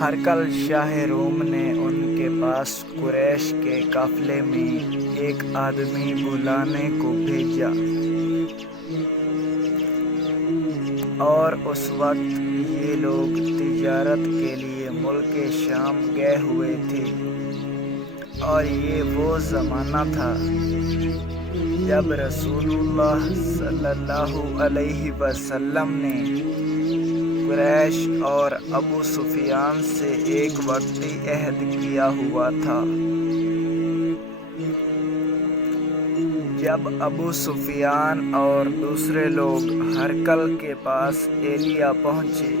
ہرقل شاہ روم نے ان کے پاس قریش کے قافلے میں ایک آدمی بلانے کو بھیجا اور اس وقت یہ لوگ تجارت کے لیے ملک شام گئے ہوئے تھے، اور یہ وہ زمانہ تھا جب رسول اللہ صلی اللہ علیہ وسلم نے قریش اور ابو سفیان سے ایک وقتی عہد کیا ہوا تھا۔ جب ابو سفیان اور دوسرے لوگ ہرقل کے پاس ایلیا پہنچے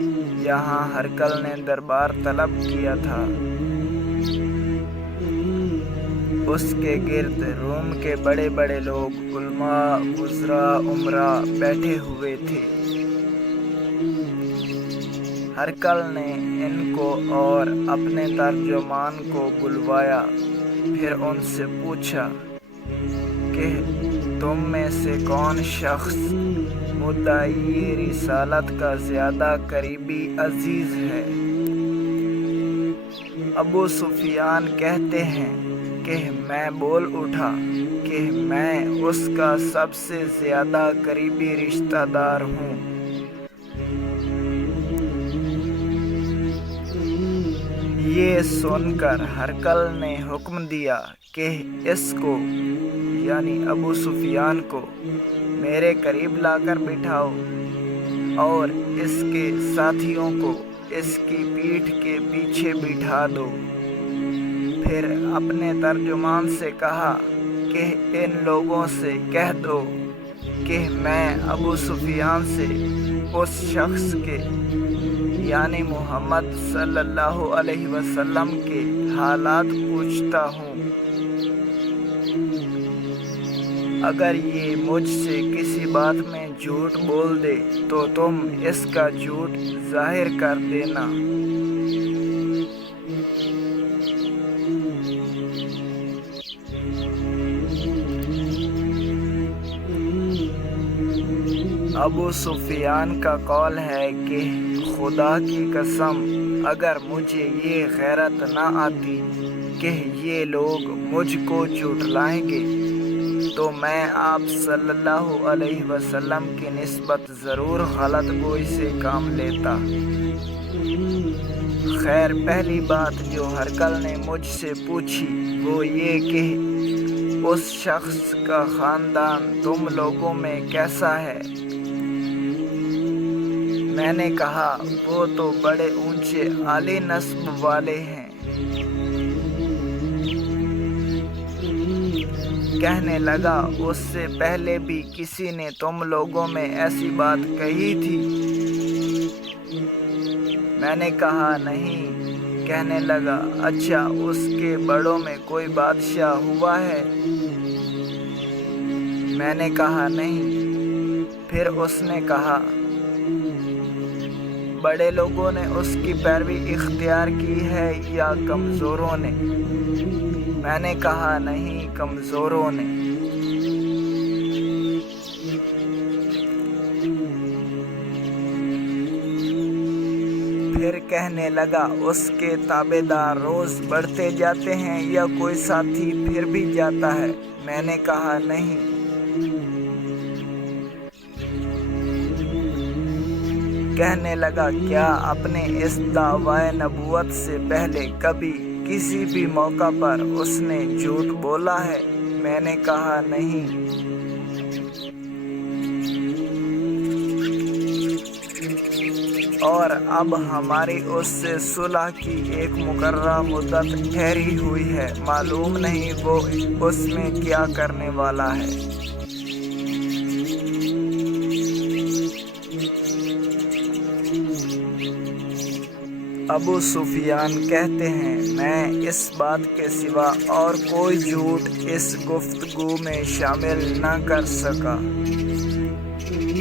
جہاں ہرقل نے دربار طلب کیا تھا، اس کے گرد روم کے بڑے بڑے لوگ، علماء، وزراء، امراء بیٹھے ہوئے تھے۔ ہرقل نے ان کو اور اپنے ترجمان کو بلوایا، پھر ان سے پوچھا کہ تم میں سے کون شخص مدعی رسالت کا زیادہ قریبی عزیز ہے؟ ابو سفیان کہتے ہیں کہ میں بول اٹھا کہ میں اس کا سب سے زیادہ قریبی رشتہ دار ہوں۔ یہ سن کر ہرقل نے حکم دیا کہ اس کو یعنی ابو سفیان کو میرے قریب لا کر بٹھاؤ، اور اس کے ساتھیوں کو اس کی پیٹھ کے پیچھے بٹھا دو۔ پھر اپنے ترجمان سے کہا کہ ان لوگوں سے کہہ دو کہ میں ابو سفیان سے اس شخص کے یعنی محمد صلی اللہ علیہ وسلم کے حالات پوچھتا ہوں۔ اگر یہ مجھ سے کسی بات میں جھوٹ بول دے تو تم اس کا جھوٹ ظاہر کر دینا۔ ابو سفیان کا قول ہے کہ خدا کی قسم اگر مجھے یہ غیرت نہ آتی کہ یہ لوگ مجھ کو جھٹلائیں گے تو میں آپ صلی اللہ علیہ وسلم کی نسبت ضرور غلط گوئی سے کام لیتا۔ خیر، پہلی بات جو ہرقل نے مجھ سے پوچھی وہ یہ کہ اس شخص کا خاندان تم لوگوں میں کیسا ہے؟ میں نے کہا وہ تو بڑے اونچے عالی نسب والے ہیں۔ کہنے لگا اس سے پہلے بھی کسی نے تم لوگوں میں ایسی بات کہی تھی؟ میں نے کہا نہیں۔ کہنے لگا اچھا اس کے بڑوں میں کوئی بادشاہ ہوا ہے؟ میں نے کہا نہیں۔ پھر اس نے کہا بڑے لوگوں نے اس کی پیروی اختیار کی ہے یا کمزوروں نے؟ میں نے کہا نہیں، کمزوروں نے۔ پھر کہنے لگا اس کے تابع دار روز بڑھتے جاتے ہیں یا کوئی ساتھی پھر بھی جاتا ہے؟ میں نے کہا نہیں۔ کہنے لگا کیا اپنے اس دعویٰ نبوت سے پہلے کبھی کسی بھی موقع پر اس نے جھوٹ بولا ہے؟ میں نے کہا نہیں۔ اور اب ہماری اس سے صلح کی ایک مقررہ مدت ٹھہری ہوئی ہے، معلوم نہیں وہ اس میں کیا کرنے والا ہے۔ ابو سفیان کہتے ہیں میں اس بات کے سوا اور کوئی جھوٹ اس گفتگو میں شامل نہ کر سکا۔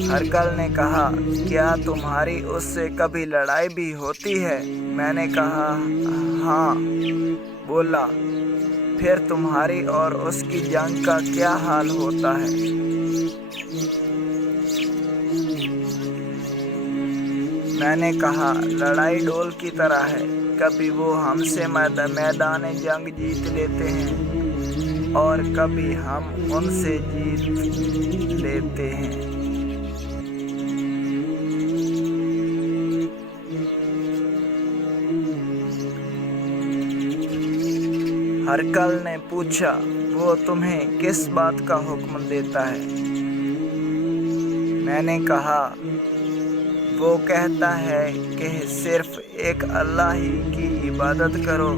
ہرقل نے کہا کیا تمہاری اس سے کبھی لڑائی بھی ہوتی ہے؟ میں نے کہا ہاں۔ بولا پھر تمہاری اور اس کی جنگ کا کیا حال ہوتا ہے؟ میں نے کہا لڑائی ڈول کی طرح ہے، کبھی وہ ہم سے میدان جنگ جیت لیتے ہیں اور کبھی ہم ان سے جیت لیتے ہیں۔ ہرکل نے پوچھا، وہ تمہیں کس بات کا حکم دیتا ہے؟ میں نے کہا، وہ کہتا ہے کہ صرف ایک اللہ ہی کی عبادت کرو،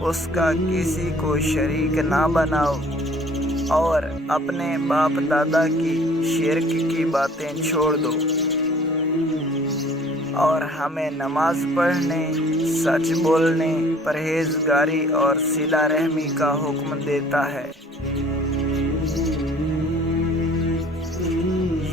اس کا کسی کو شریک نہ بناؤ اور اپنے باپ دادا کی شرک کی باتیں چھوڑ دو، اور ہمیں نماز پڑھنے، سچ بولنے، پرہیزگاری اور صلہ رحمی کا حکم دیتا ہے۔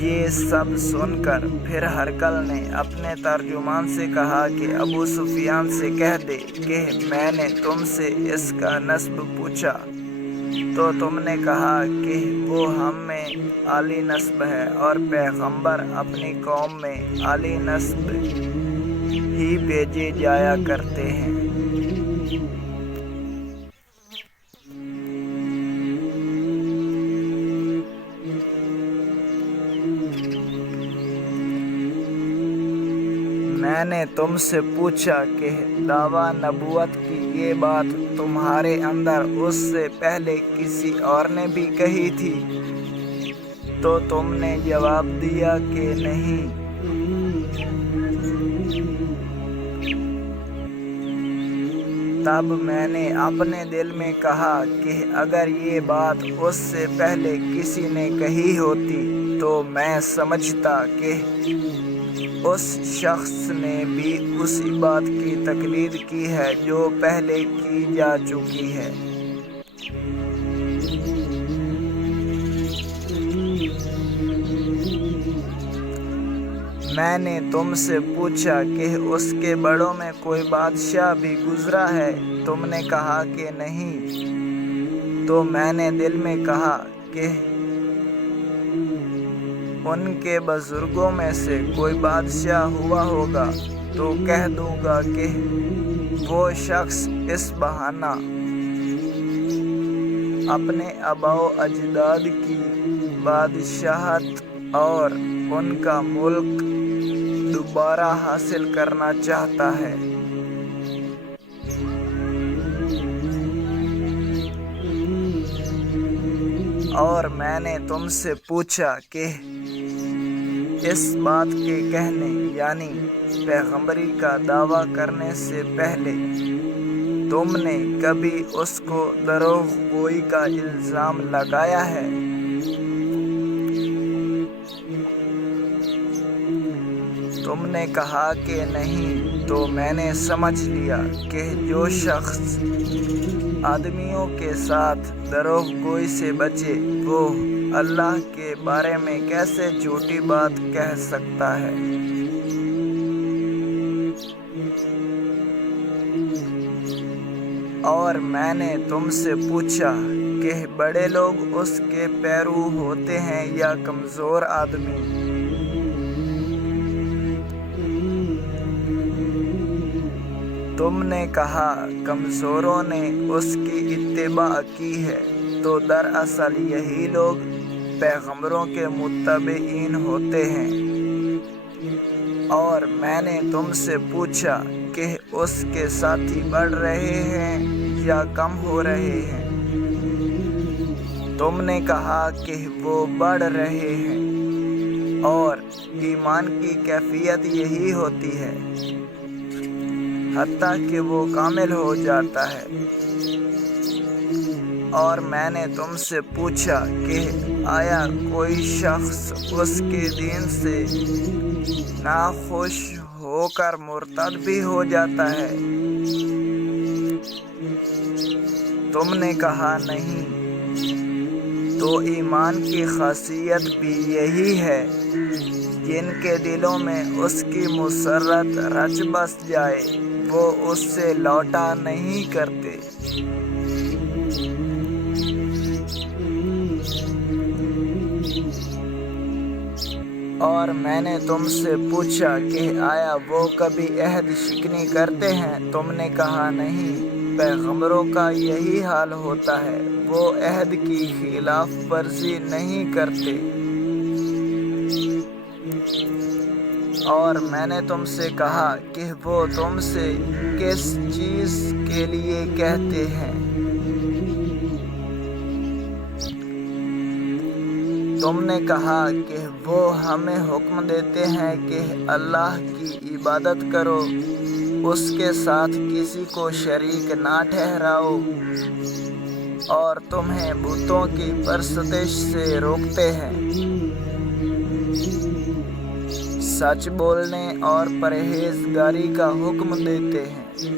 یہ سب سن کر پھر ہرکل نے اپنے ترجمان سے کہا کہ ابو سفیان سے کہہ دے کہ میں نے تم سے اس کا نسب پوچھا تو تم نے کہا کہ وہ ہم میں عالی نسب ہے، اور پیغمبر اپنی قوم میں عالی نسب ہی بھیجے جایا کرتے ہیں۔ میں نے تم سے پوچھا کہ دعویٰ نبوت کی یہ بات تمہارے اندر اس سے پہلے کسی اور نے بھی کہی تھی؟ تو تم نے جواب دیا کہ نہیں۔ تب میں نے اپنے دل میں کہا کہ اگر یہ بات اس سے پہلے کسی نے کہی ہوتی تو میں سمجھتا کہ اس شخص نے بھی اسی بات کی تقلید کی ہے جو پہلے کی جا چکی ہے۔ میں نے تم سے پوچھا کہ اس کے بڑوں میں کوئی بادشاہ بھی گزرا ہے؟ تم نے کہا کہ نہیں۔ تو میں نے دل میں کہا کہ ان کے بزرگوں میں سے کوئی بادشاہ ہوا ہوگا تو کہہ دوں گا کہ وہ شخص اس بہانہ اپنے آباء و اجداد کی بادشاہت اور ان کا ملک دوبارہ حاصل کرنا چاہتا ہے۔ اور میں نے تم سے پوچھا کہ اس بات کے کہنے یعنی پیغمبری کا دعویٰ کرنے سے پہلے تم نے کبھی اس کو دروغ گوئی کا الزام لگایا ہے؟ تم نے کہا کہ نہیں۔ تو میں نے سمجھ لیا کہ جو شخص آدمیوں کے ساتھ دروغ گوئی سے بچے وہ اللہ کے بارے میں کیسے جھوٹی بات کہہ سکتا ہے۔ اور میں نے تم سے پوچھا کہ بڑے لوگ اس کے پیرو ہوتے ہیں یا کمزور آدمی؟ تم نے کہا کمزوروں نے اس کی اتباع کی ہے۔ تو دراصل یہی لوگ پیغمبروں کے متبعین ہوتے ہیں۔ اور میں نے تم سے پوچھا کہ اس کے ساتھی بڑھ رہے ہیں یا کم ہو رہے ہیں؟ تم نے کہا کہ وہ بڑھ رہے ہیں، اور ایمان کی کیفیت یہی ہوتی ہے حتیٰ کہ وہ کامل ہو جاتا ہے۔ اور میں نے تم سے پوچھا کہ آیا کوئی شخص اس کے دین سے ناخوش ہو کر مرتد بھی ہو جاتا ہے؟ تم نے کہا نہیں۔ تو ایمان کی خاصیت بھی یہی ہے، جن کے دلوں میں اس کی مسرت رچ بس جائے وہ اس سے لوٹا نہیں کرتے۔ اور میں نے تم سے پوچھا کہ آیا وہ کبھی عہد شکنی کرتے ہیں؟ تم نے کہا نہیں، پیغمبروں کا یہی حال ہوتا ہے، وہ عہد کی خلاف ورزی نہیں کرتے۔ اور میں نے تم سے کہا کہ وہ تم سے کس چیز کے لیے کہتے ہیں؟ تم نے کہا کہ وہ ہمیں حکم دیتے ہیں کہ اللہ کی عبادت کرو، اس کے ساتھ کسی کو شریک نہ ٹھہراؤ، اور تمہیں بتوں کی پرستش سے روکتے ہیں۔ سچ بولنے اور پرہیزگاری کا حکم دیتے ہیں۔